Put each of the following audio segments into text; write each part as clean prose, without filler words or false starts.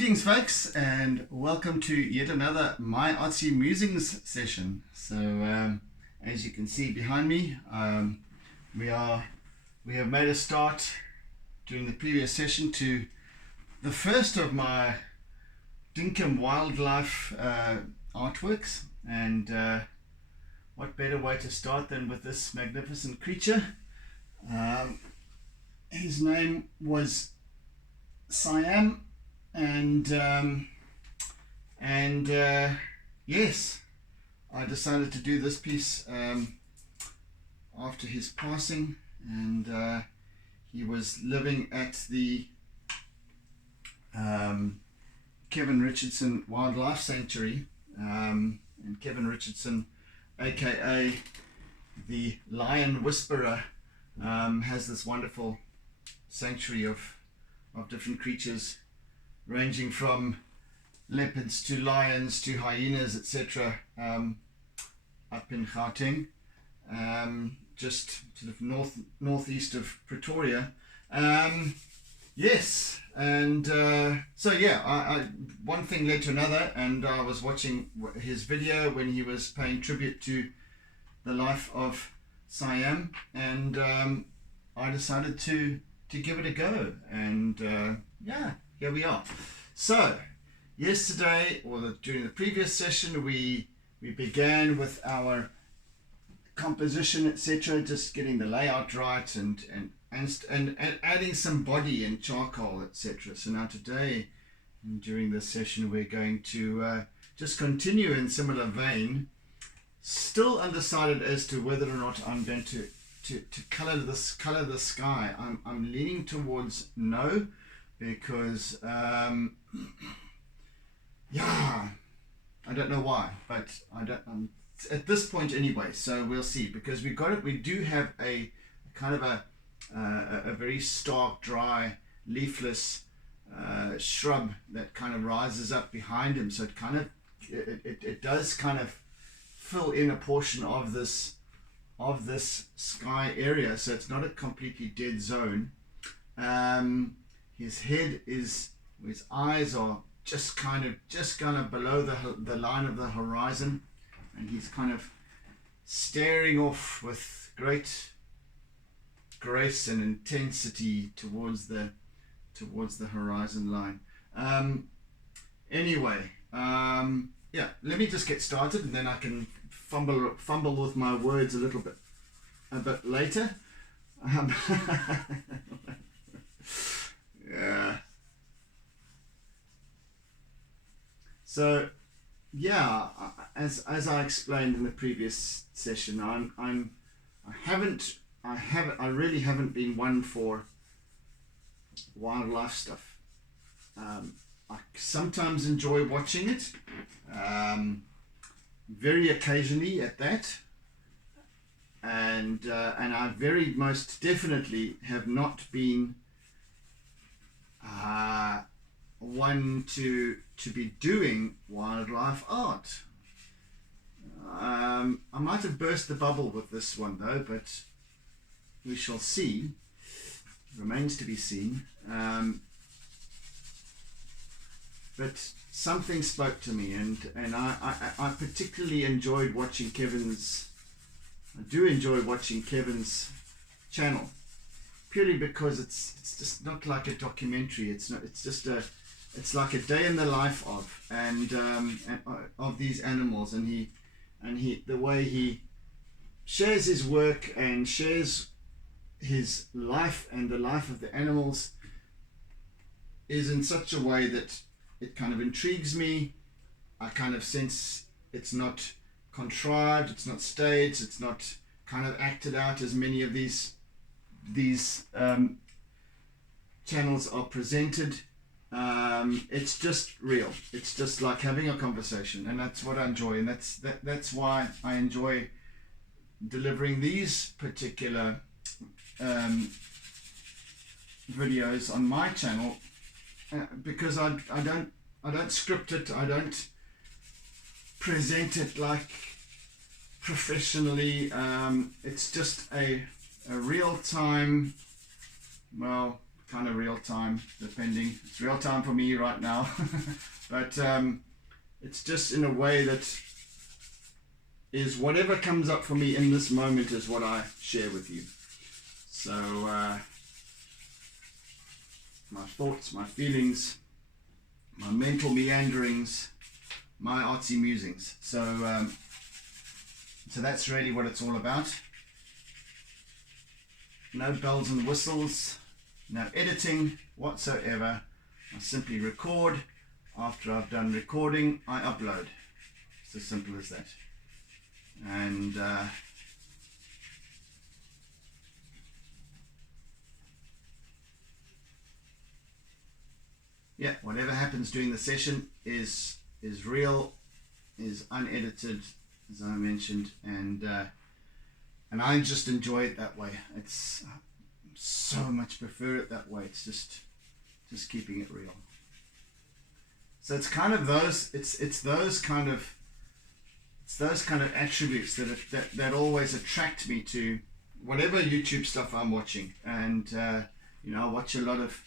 Greetings folks, and welcome to yet another My Artsy Musings session. So as you can see behind me, we have made a start during the previous session to the first of my dinkum wildlife artworks, and what better way to start than with this magnificent creature. His name was Siam, and yes, I decided to do this piece after his passing, and he was living at the Kevin Richardson Wildlife Sanctuary, and Kevin Richardson, aka the Lion Whisperer, has this wonderful sanctuary of different creatures, ranging from leopards to lions to hyenas, etc., up in Gauteng, just sort of northeast of Pretoria. Yes, and so yeah, I one thing led to another, and I was watching his video when he was paying tribute to the life of Siam, and I decided to give it a go, and yeah, here we are. So yesterday, or during the previous session, we began with our composition, etc., just getting the layout right, and adding some body and charcoal, etc. So now today, during this session, we're going to just continue in similar vein. Still undecided as to whether or not I'm going to color the sky. I'm leaning towards no, because yeah, I don't know why, but I don't at this point anyway. So we'll see, because we do have a kind of a very stark, dry, leafless shrub that kind of rises up behind him. So it does kind of fill in a portion of this sky area, so it's not a completely dead zone. His eyes are just kind of below the line of the horizon, and he's kind of staring off with great grace and intensity towards the horizon line. Anyway, yeah, let me just get started, and then I can fumble with my words a bit later. Yeah. So yeah, as I explained in the previous session, I really haven't been one for wildlife stuff. I sometimes enjoy watching it, very occasionally at that, and I very most definitely have not been one to be doing wildlife art. I might have burst the bubble with this one though, but we shall see. Remains to be seen. But something spoke to me, and I particularly enjoyed watching Kevin's. I do enjoy watching Kevin's channel, purely because it's just not like a documentary. It's like a day in the life of of these animals, and he the way he shares his work and shares his life and the life of the animals is in such a way that it kind of intrigues me. I kind of sense it's not contrived, it's not staged, it's not kind of acted out as many of these channels are presented. It's just real. It's just like having a conversation, and that's what I enjoy, and that's why I enjoy delivering these particular videos on my channel, because I don't script it, I don't present it like professionally. It's just a real time, well, kind of real time, depending. It's real time for me right now, but it's just in a way that is whatever comes up for me in this moment is what I share with you. So my thoughts, my feelings, my mental meanderings, my artsy musings. So so that's really what it's all about. No bells and whistles, no editing whatsoever. I simply record. After I've done recording, I upload. It's as simple as that. And yeah, whatever happens during the session is real, is unedited, as I mentioned, and I just enjoy it that way. It's so much prefer it that way. It's just keeping it real. So it's kind of those it's those kind of attributes that always attract me to whatever YouTube stuff I'm watching. And you know, I watch a lot of,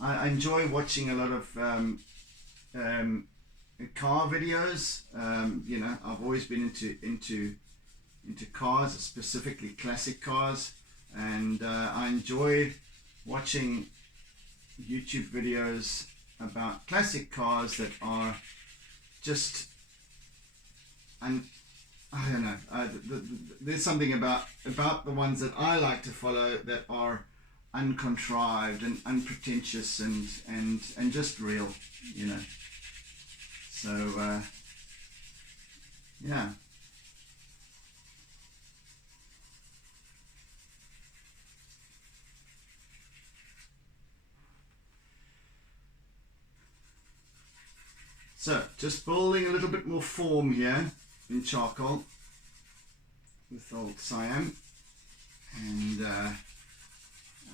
I enjoy watching a lot of car videos. You know, I've always been into cars, specifically classic cars, and I enjoy watching YouTube videos about classic cars that are just, and I don't know, there's something about the ones that I like to follow that are uncontrived and unpretentious and just real, you know. So yeah. So just building a little bit more form here in charcoal with old Siam, and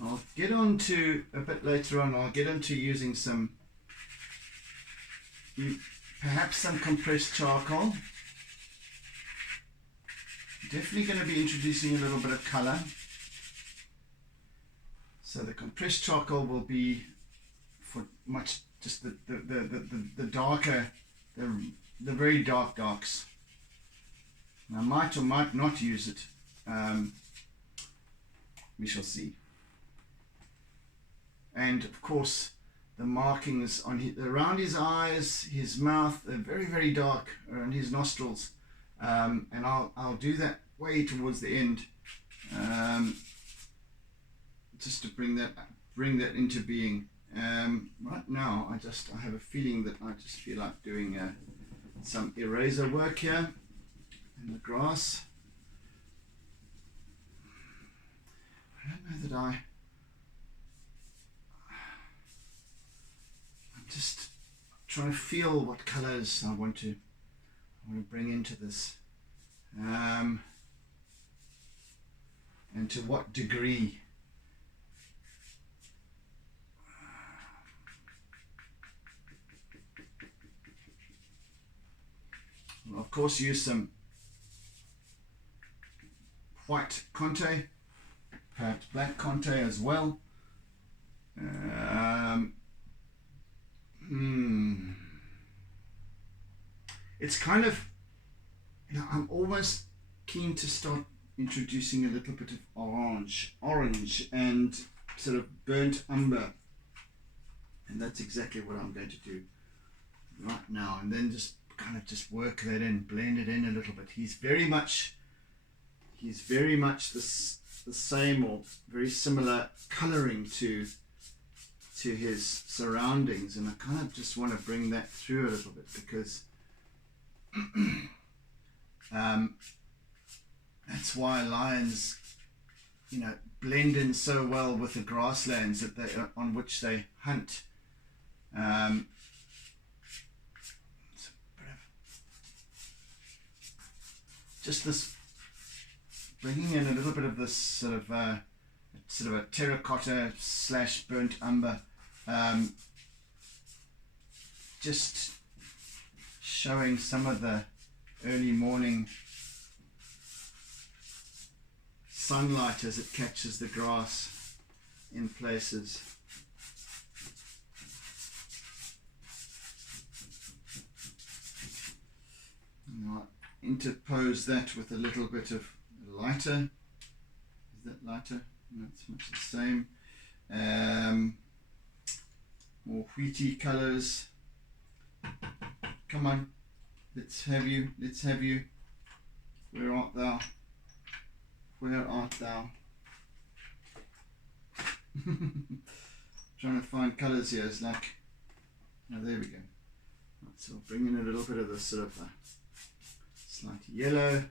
I'll get on to a bit later on, I'll get into using some, perhaps some compressed charcoal. Definitely going to be introducing a little bit of color. So the compressed charcoal will be for much just the darker, the very darks. I might or might not use it. We shall see. And of course, the markings on around his eyes, his mouth, they're very, very dark, around his nostrils. And I'll do that way towards the end, just to bring that into being. Right now, I have a feeling that I just feel like doing some eraser work here in the grass. I don't know that I'm just trying to feel what colors I want to bring into this, and to what degree. I'll of course use some white Conte, perhaps black Conte as well. It's kind of, you know, I'm almost keen to start introducing a little bit of orange and sort of burnt umber, and that's exactly what I'm going to do right now, and then just kind of just work that in, blend it in a little bit. He's very much the same or very similar coloring to his surroundings, and I kind of just want to bring that through a little bit, because that's why lions, you know, blend in so well with the grasslands that on which they hunt. Just this, bringing in a little bit of this sort of a terracotta / burnt umber, just showing some of the early morning sunlight as it catches the grass. in places. And I'll interpose that with a little bit of lighter. Is that lighter? No, it's much the same. More wheaty colors. Come on, let's have you, let's have you. Where art thou? Where art thou? Trying to find colors here is like, oh, there we go. Right, so I'll bring in a little bit of this sort of slight yellow.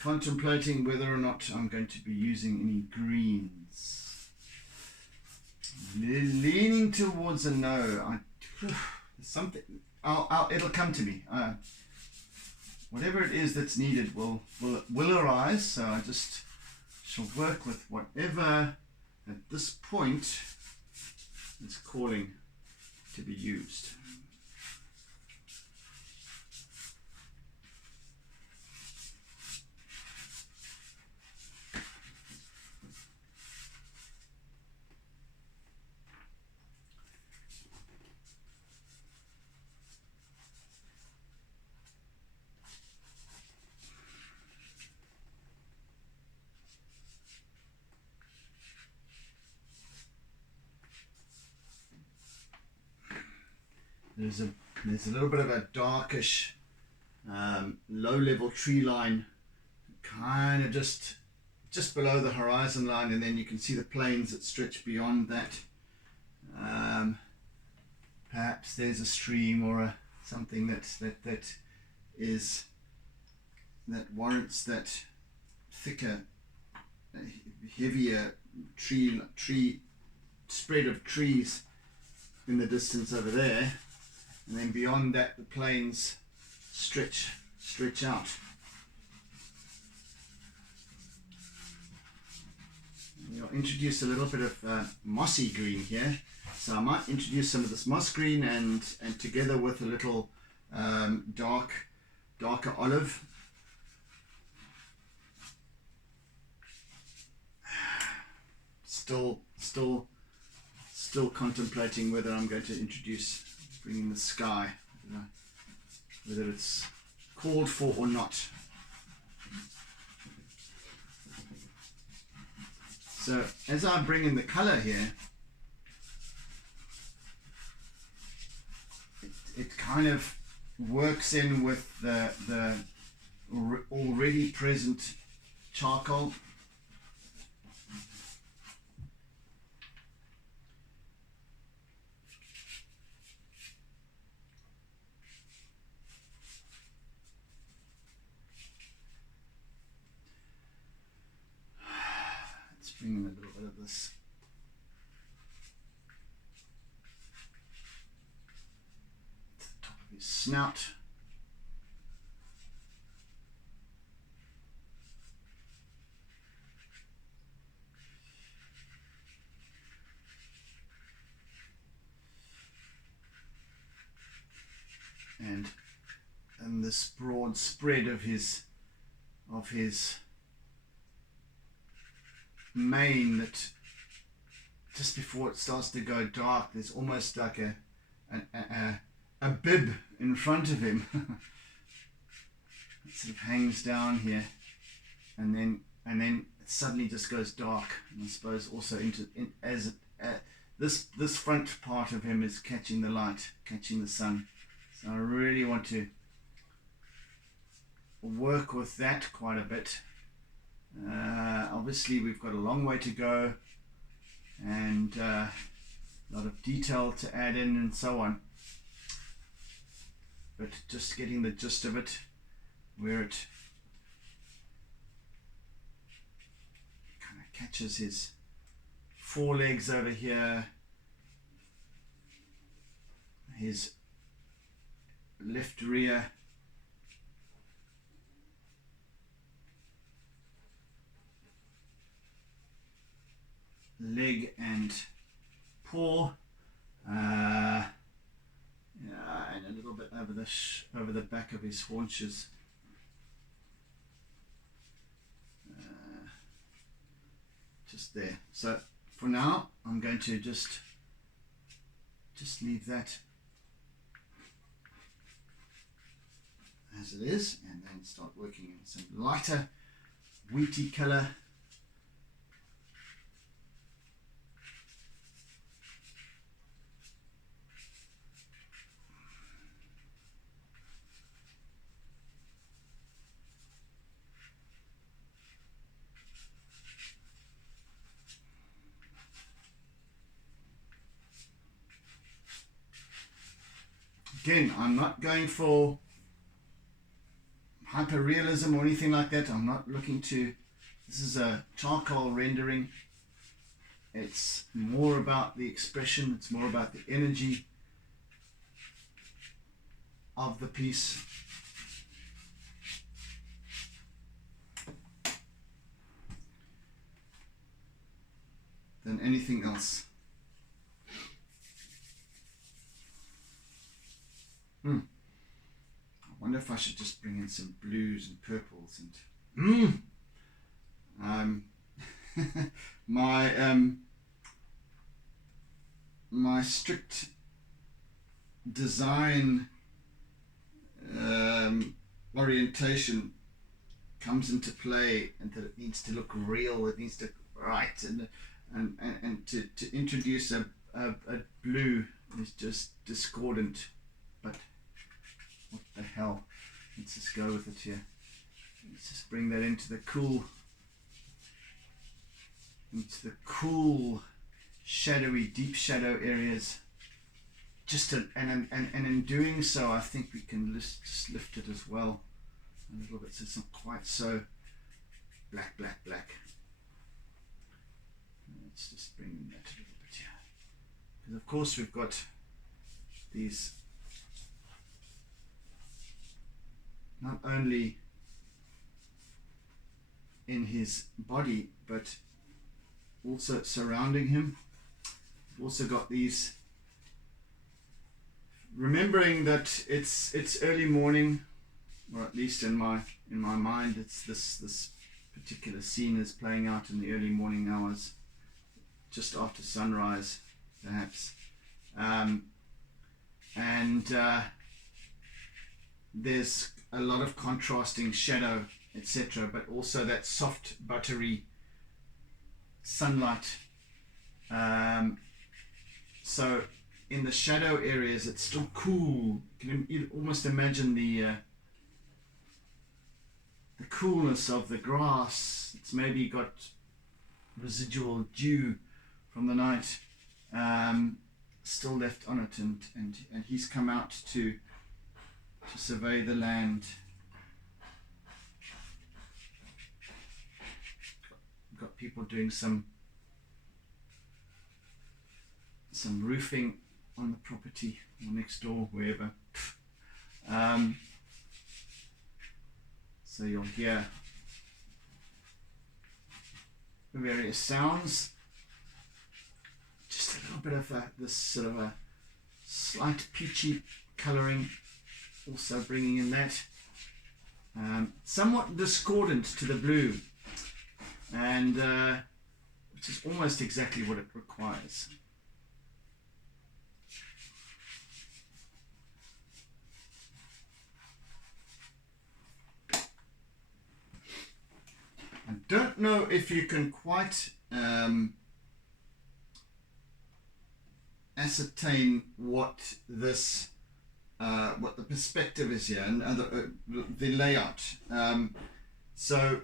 Contemplating whether or not I'm going to be using any greens. Leaning towards a no. Something. It'll come to me. Whatever it is that's needed will arise. So I just shall work with whatever at this point is calling to be used. There's a little bit of a darkish low-level tree line kind of just below the horizon line, and then you can see the plains that stretch beyond that. Perhaps there's a stream or something that warrants that thicker, heavier tree spread of trees in the distance over there. And then beyond that, the plains stretch out. And I'll introduce a little bit of mossy green here. So I might introduce some of this moss green and together with a little darker olive. Still contemplating whether I'm going to introduce bringing the sky, whether it's called for or not. So as I bring in the color here, it kind of works in with the already present charcoal. Bring in a little bit of this. To the top of his snout. And this broad spread of his mane, that just before it starts to go dark, there's almost like a bib in front of him. It sort of hangs down here, and then it suddenly just goes dark. And I suppose also this front part of him is catching the light, catching the sun. So I really want to work with that quite a bit. Obviously we've got a long way to go and a lot of detail to add in and so on, but just getting the gist of it, where it kind of catches his forelegs over here, his left rear, leg and paw, yeah, and a little bit over the back of his haunches. Just there. So for now, I'm going to just leave that as it is, and then start working in some lighter wheaty color. Again, I'm not going for hyper-realism or anything like that. I'm not looking to, this is a charcoal rendering. It's more about the expression, it's more about the energy of the piece. Than anything else. I wonder if I should just bring in some blues and purples and my strict design orientation comes into play, and that it needs to look real, it needs to look right, and to introduce a blue is just discordant. But what the hell, let's just go with it here. Let's just bring that into the cool shadowy, deep shadow areas. And in doing so, I think we can just lift it as well a little bit, so it's not quite so black. Let's just bring that a little bit here, because of course we've got these not only in his body but also surrounding him. We've also got these, remembering that it's early morning, or at least in my mind it's this particular scene is playing out in the early morning hours, just after sunrise perhaps, and there's a lot of contrasting shadow, etc., but also that soft buttery sunlight. So in the shadow areas it's still cool. You can almost imagine the coolness of the grass. It's maybe got residual dew from the night still left on it, and he's come out to survey the land. Got people doing some roofing on the property or next door, wherever. So you'll hear various sounds. Just a little bit of this sort of a slight peachy colouring, also bringing in that. Somewhat discordant to the blue, and which is almost exactly what it requires. I don't know if you can quite ascertain what this what the perspective is here, and the layout. So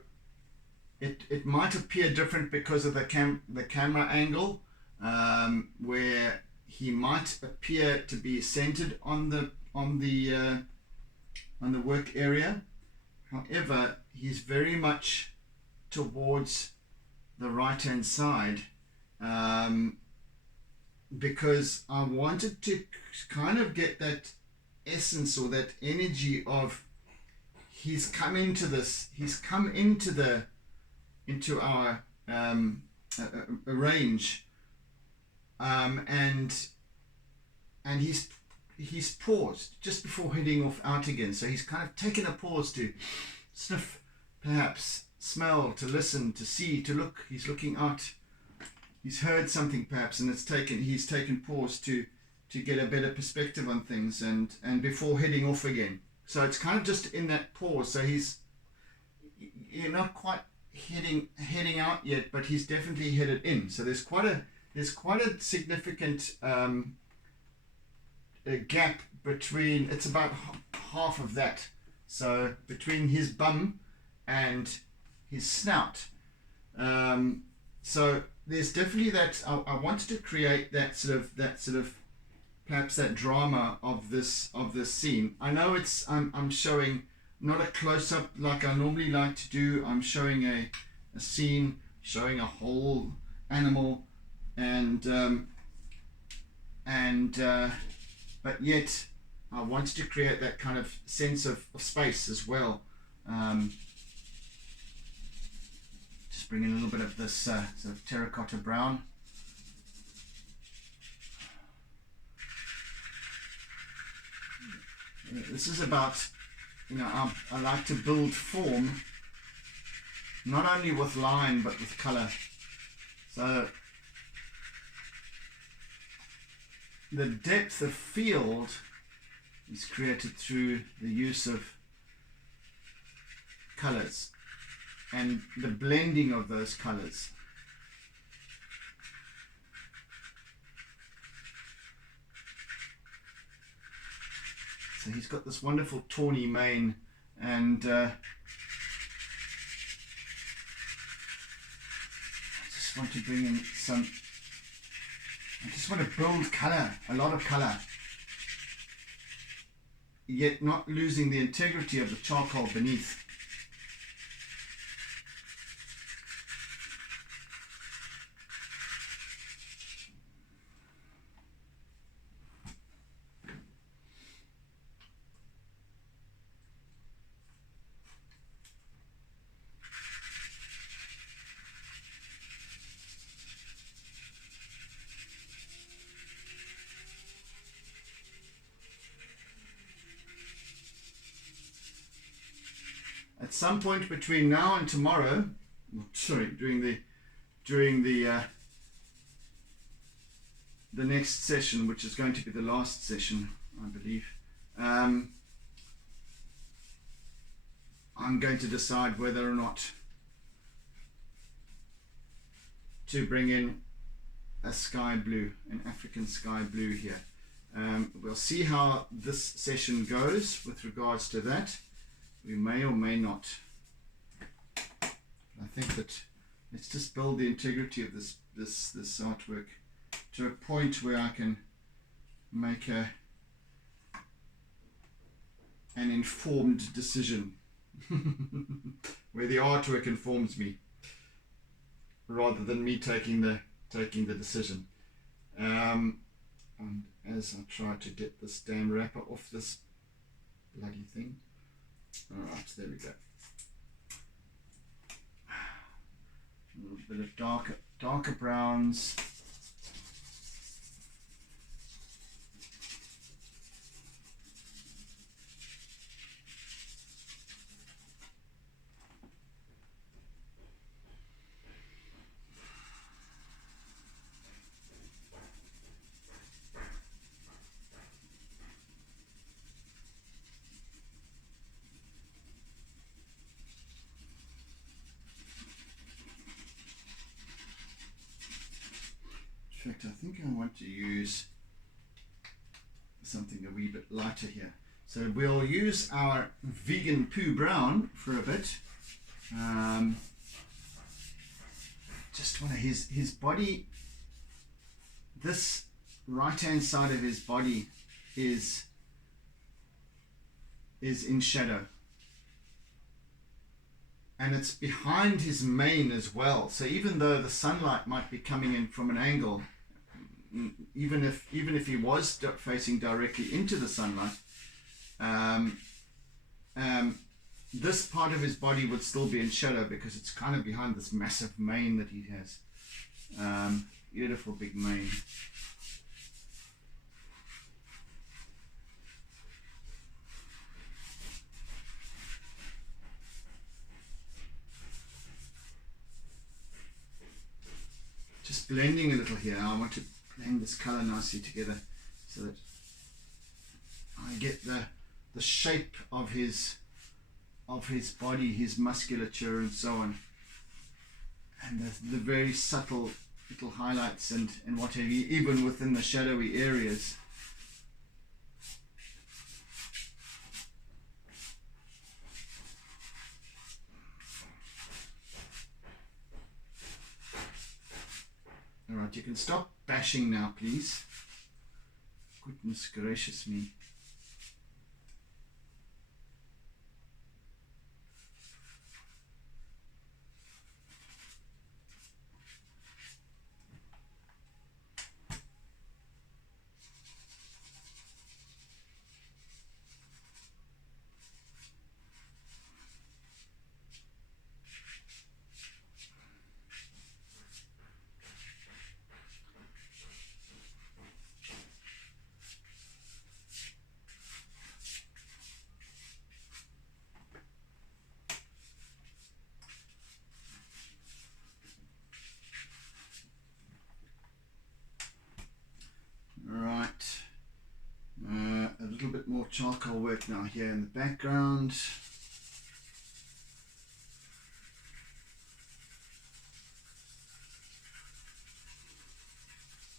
it might appear different because of the camera angle, where he might appear to be centered on the work area. However, he's very much towards the right hand side, because I wanted to kind of get that essence or that energy of he's come into our a range, and he's paused just before heading off out again. So he's kind of taken a pause to sniff, perhaps smell, to listen, to see, to look. He's looking out. He's heard something perhaps, and he's taken pause to get a better perspective on things, and before heading off again. So it's kind of just in that pause. So you're not quite heading out yet, but he's definitely headed in. So there's quite a significant a gap between. It's about half of that. So between his bum and his snout. So there's definitely that. I wanted to create that sort of perhaps that drama of this scene. I know I'm showing not a close-up like I normally like to do. I'm showing a scene, showing a whole animal, but yet I wanted to create that kind of sense of space as well. Just bring in a little bit of this sort of terracotta brown. This is about, I like to build form not only with line but with color. So the depth of field is created through the use of colors and the blending of those colors. So he's got this wonderful tawny mane, and I just want to bring in some, I just want to build color, a lot of color, yet not losing the integrity of the charcoal beneath. At some point between now and tomorrow, during the next session, which is going to be the last session, I believe, I'm going to decide whether or not to bring in a sky blue, an African sky blue here. We'll see how this session goes with regards to that. We may or may not. I think that let's just build the integrity of this artwork to a point where I can make an informed decision, where the artwork informs me rather than me taking the decision. And as I try to get this damn wrapper off this bloody thing. Alright, there we go. A little bit of darker browns. In fact, I think I want to use something a wee bit lighter here. So we'll use our vegan poo brown for a bit. Just want to, his body, this right hand side of his body is in shadow. And it's behind his mane as well. So even though the sunlight might be coming in from an angle, even if he was facing directly into the sunlight, this part of his body would still be in shadow because it's kind of behind this massive mane that he has. Beautiful big mane. Just blending a little here. I want to blend this color nicely together so that I get the shape of his body, his musculature and so on, and the very subtle little highlights and whatever, even within the shadowy areas. Alright, you can stop bashing now, please. Goodness gracious me. A little bit more charcoal work now here in the background.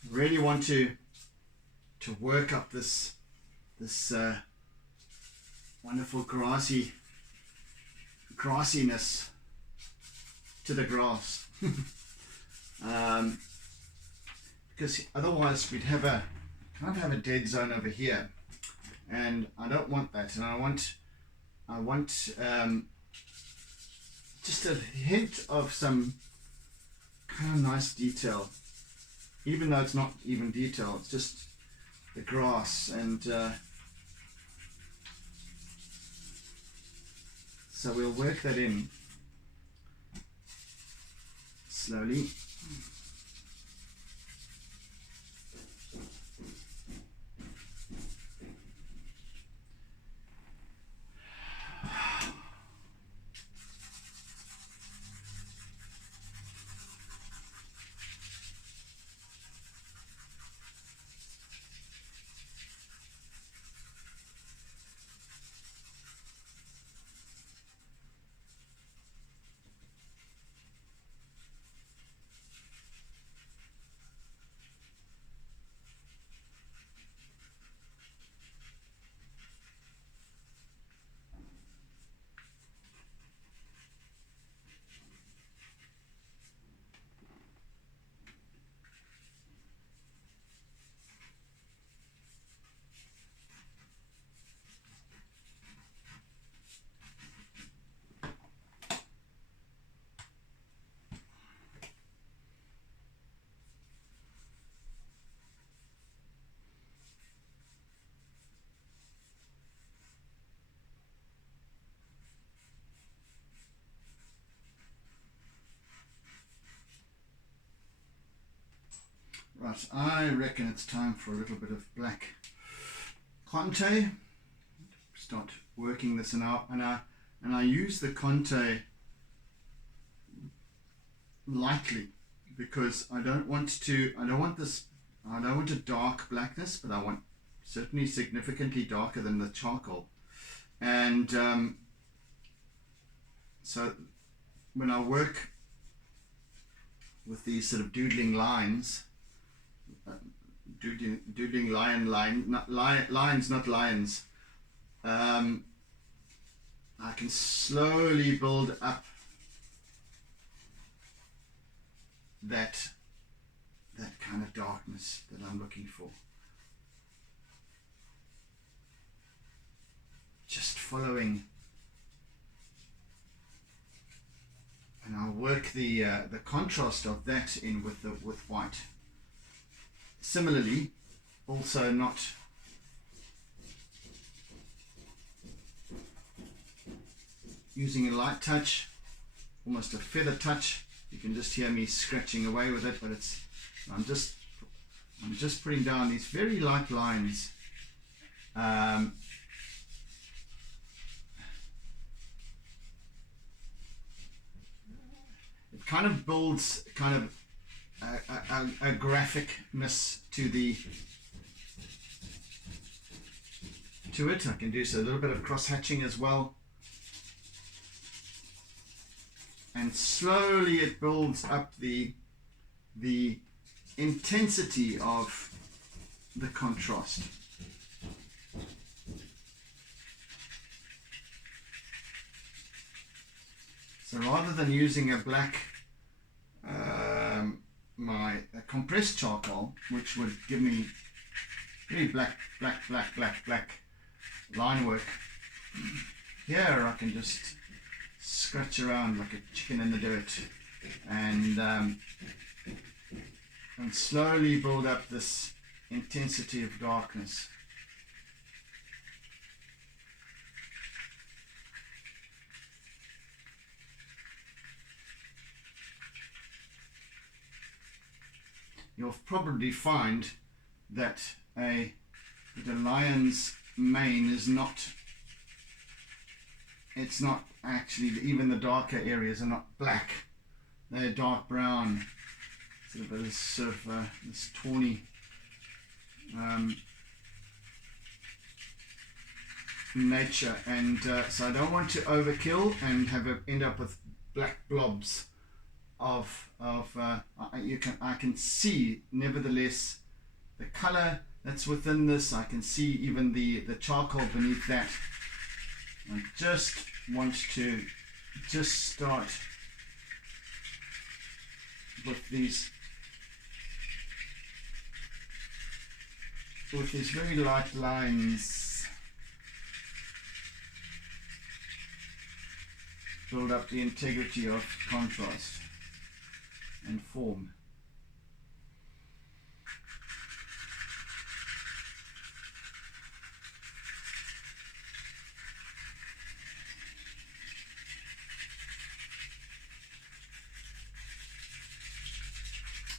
Really want to work up this wonderful grassiness to the grass. Because otherwise we'd kind of have a dead zone over here, and I don't want that. And I want just a hint of some kind of nice detail, even though it's not even detail. It's just the grass, and so we'll work that in slowly. Right, I reckon it's time for a little bit of black Conte. Start working this out, and I use the Conte lightly because I don't want a dark blackness, but I want certainly significantly darker than the charcoal. And so when I work with these sort of doodling lines, doodling lines, not lions, I can slowly build up that kind of darkness that I'm looking for. Just following, and I'll work the contrast of that in with white. Similarly, also not using a light touch, almost a feather touch, You can just hear me scratching away with it, but I'm just putting down these very light lines. It kind of builds kind of a graphicness to it. I can do so a little bit of cross hatching as well, and slowly it builds up the intensity of the contrast. So rather than using a black my compressed charcoal, which would give me really black line work, here I can just scratch around like a chicken in the dirt and slowly build up this intensity of darkness. You'll probably find that the lion's mane is not, it's not actually, even the darker areas are not black, they're dark brown, sort of this tawny nature, and so I don't want to overkill and end up with black blobs of I can see nevertheless the color that's within this. I can see even the charcoal beneath that. I just want to start with these very light lines, build up the integrity of contrast and form.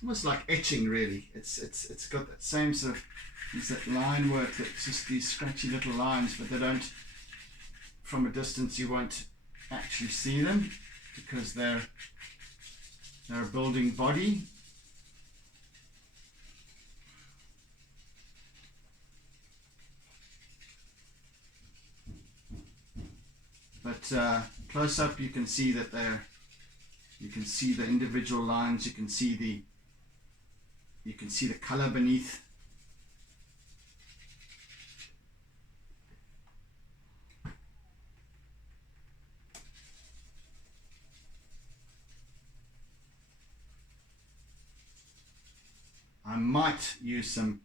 Almost like etching, really. It's got that same sort of, it's that line work, that's just these scratchy little lines, but they don't, from a distance you won't actually see them because they're a building body. But close up you can see that you can see the individual lines, you can see the color beneath. I might use some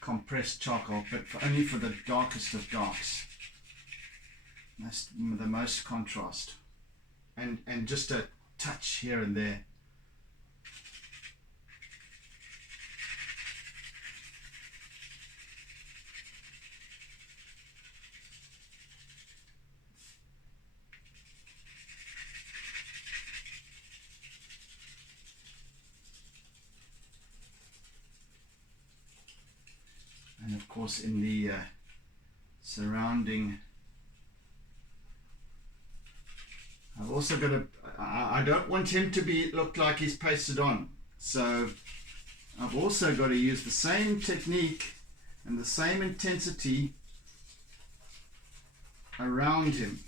compressed charcoal, but only for the darkest of darks. That's the most contrast, and just a touch here and there. And of course in the surrounding, I've also got I don't want him to look like he's pasted on, so I've also got to use the same technique and the same intensity around him.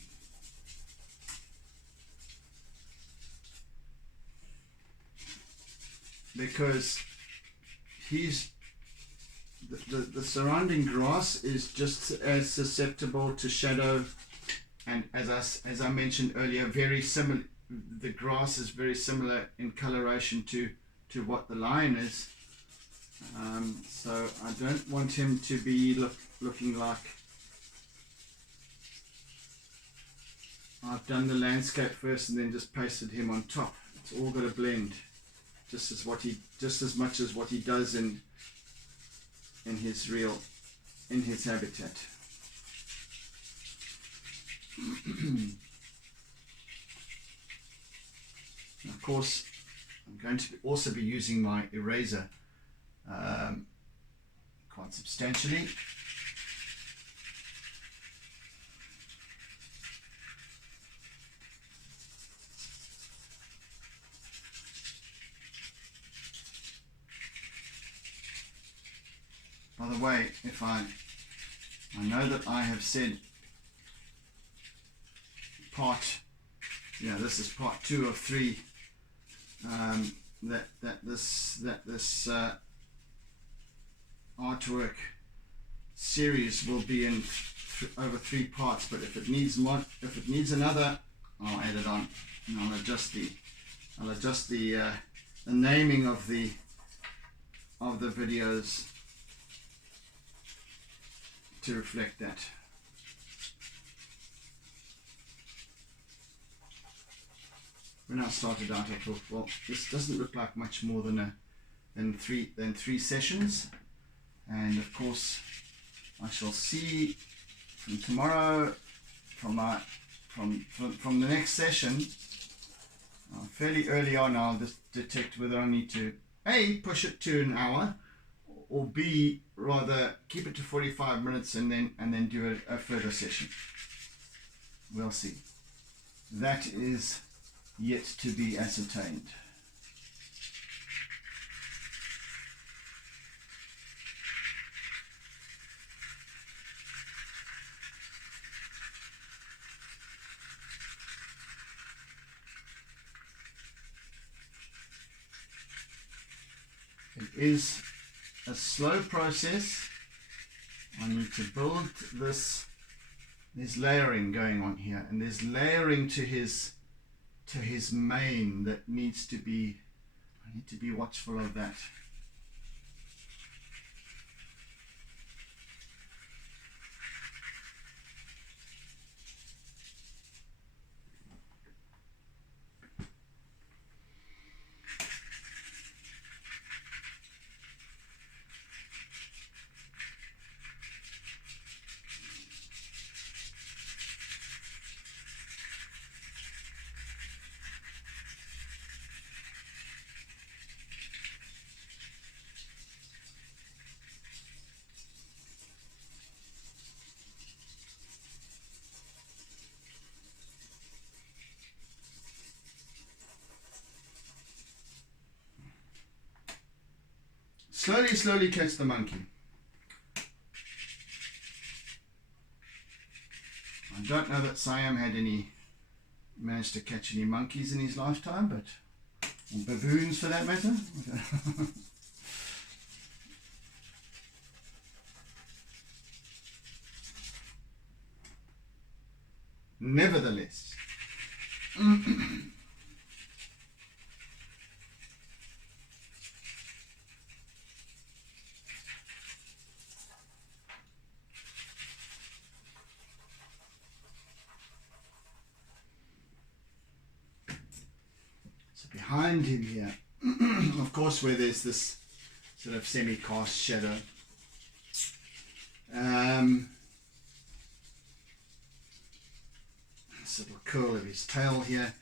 Because the surrounding grass is just as susceptible to shadow, and as I mentioned earlier, very similar. The grass is very similar in coloration to what the lion is. So I don't want him to be looking like I've done the landscape first and then just pasted him on top. It's all got to blend, just as much as what he does in his habitat. of course I'm going to also be using my eraser quite substantially. By the way, if I know that I have said this is part 2 of 3, that this artwork series will be in over 3 parts. But if it needs another, I'll add it on, and I'll adjust the naming of the videos to reflect that. When I started out, I thought, well, this doesn't look like much more than three sessions, and of course, I shall see from tomorrow, from the next session, fairly early on, I'll just detect whether I need to A, push it to an hour, or B, rather keep it to 45 minutes and then do a further session. We'll see. That is yet to be ascertained. It is a slow process. I need to build this. There's layering going on here, and there's layering to his mane that needs to be, I need to be watchful of that. Slowly catch the monkey. I don't know that Siam managed to catch any monkeys in his lifetime, but or baboons for that matter. Nevertheless, behind him here, of course, where there's this sort of semi-cast shadow, this little curl of his tail here,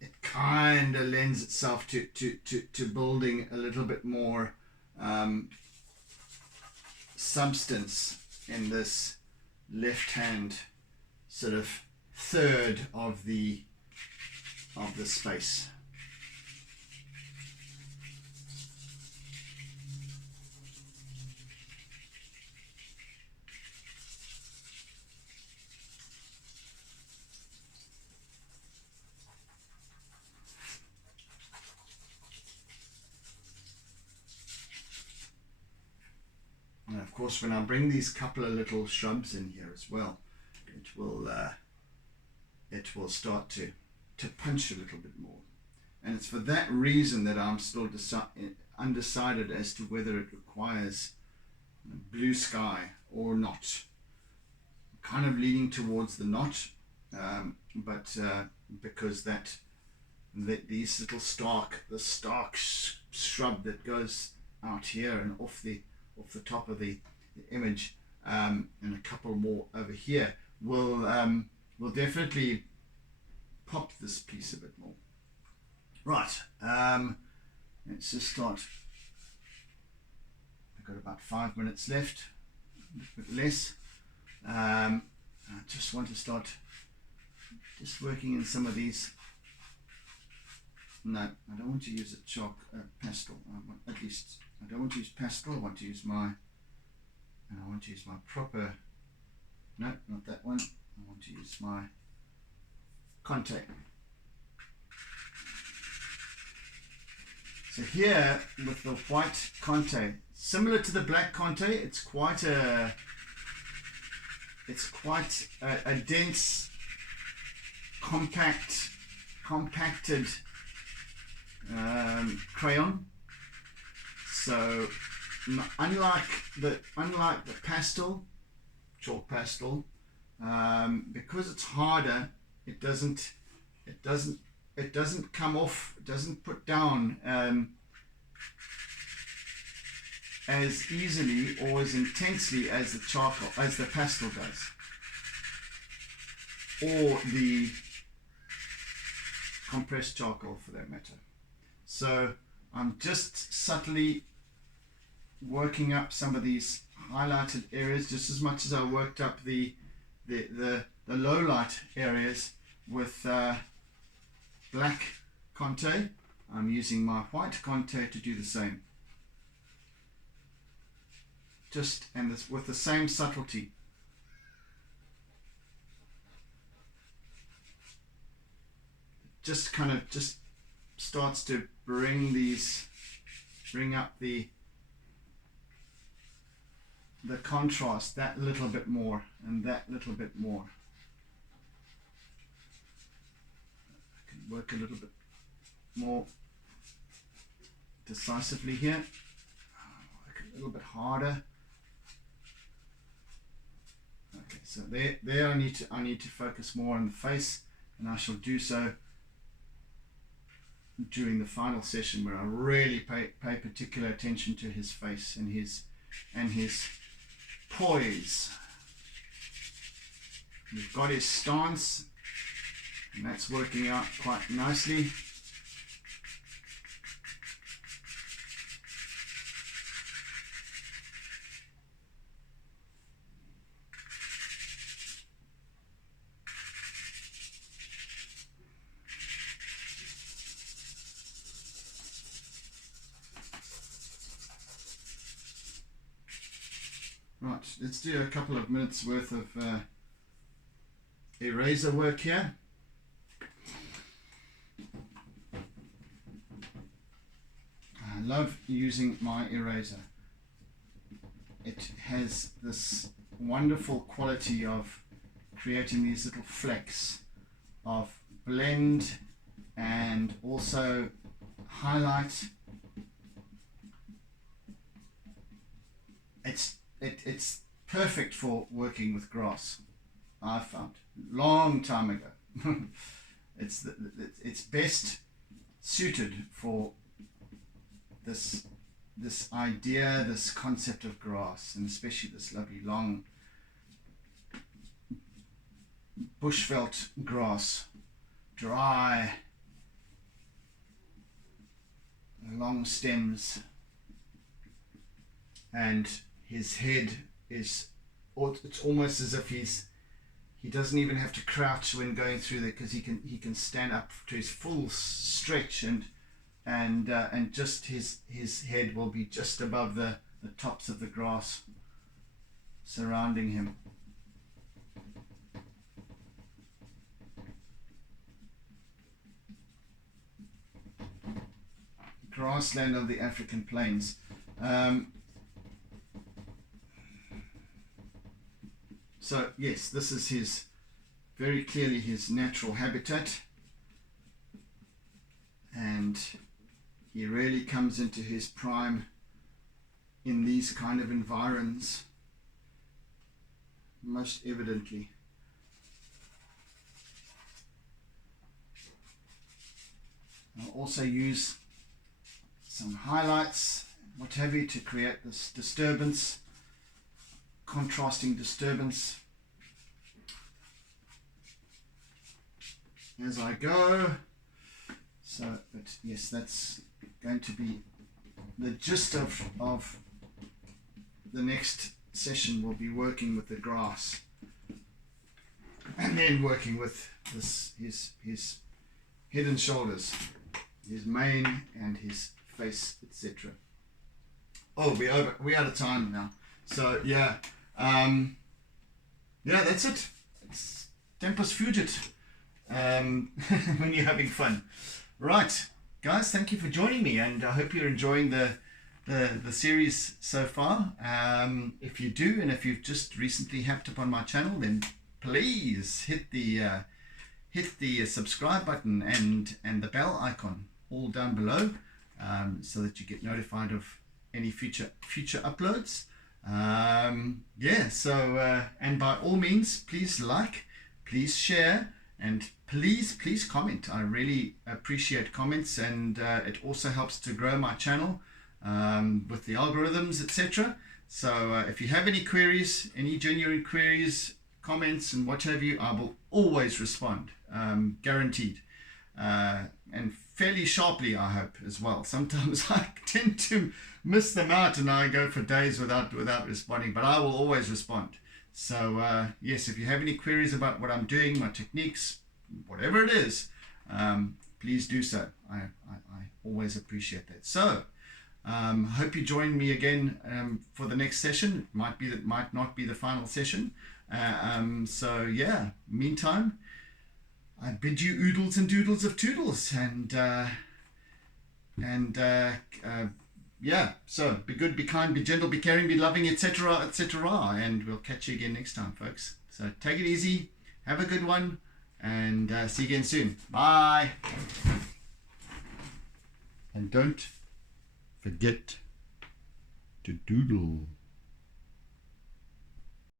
it kind of lends itself to building a little bit more substance in this left-hand sort of third of the space. And of course, when I bring these couple of little shrubs in here as well, it will start to punch a little bit more. And it's for that reason that I'm still undecided as to whether it requires blue sky or not. I'm kind of leaning towards the not, but because these little the stark shrub that goes out here and off the top of the image, and a couple more over here will definitely pop this piece a bit more. Right, let's just start. I've got about 5 minutes left, a little bit less. I just want to start just working in some of these. No, I don't want to use a pastel. At least I don't want to use pastel. I want to use my proper. No, not that one. I want to use my Conte. So here with the white Conte, similar to the black Conte, it's quite a dense, compacted crayon. So unlike the pastel, chalk pastel, because it's harder, it doesn't come off, it doesn't put down as easily or as intensely as the pastel does, or the compressed charcoal for that matter. So I'm just subtly working up some of these highlighted areas just as much as I worked up the low light areas with black Conte. I'm using my white Conte to do the same. With the same subtlety. Just starts to bring up the contrast that little bit more and that little bit more. I can work a little bit more decisively here. Work a little bit harder. Okay, so there I need to focus more on the face, and I shall do so during the final session, where I really pay particular attention to his face and his poise. We've got his stance, and that's working out quite nicely. Right, let's do a couple of minutes worth of eraser work here. I love using my eraser. It has this wonderful quality of creating these little flecks of blend and also highlight. It's perfect for working with grass, I've found, long time ago. It's best suited for this idea, this concept of grass, and especially this lovely long bushveld grass, dry, long stems, and his head it's almost as if he doesn't even have to crouch when going through there, because he can stand up to his full stretch, and just his head will be just above the tops of the grass surrounding him. Grassland of the African plains. So yes, this is very clearly his natural habitat, and he really comes into his prime in these kind of environs, most evidently. I'll also use some highlights, what have you, to create this disturbance, contrasting disturbance. as I go. So, but yes, that's going to be the gist of the next session. Will be working with the grass, and then working with this his head and shoulders, his mane and his face, etc. Oh, we're out of time now. So yeah, yeah, that's it. It's tempus fugit when you're having fun. Right, guys, thank you for joining me, and I hope you're enjoying the series so far. If you do, and if you've just recently hopped upon my channel, then please hit the subscribe button and the bell icon all down below, so that you get notified of any future uploads. Yeah, so and by all means, please like, please share, and please comment. I really appreciate comments, and it also helps to grow my channel with the algorithms, etc. So if you have any queries, any genuine queries, comments, and what have you, I will always respond, guaranteed, and fairly sharply, I hope, as well. Sometimes I tend to miss them out and I go for days without responding, but I will always respond. So yes, if you have any queries about what I'm doing, my techniques, whatever it is, please do so. I always appreciate that. So hope you join me again for the next session. It might not be the final session. So yeah, meantime, I bid you oodles and doodles of toodles, and yeah, so be good, be kind, be gentle, be caring, be loving, etc., etc., and we'll catch you again next time, folks. So take it easy, have a good one, and see you again soon. Bye. And don't forget to doodle.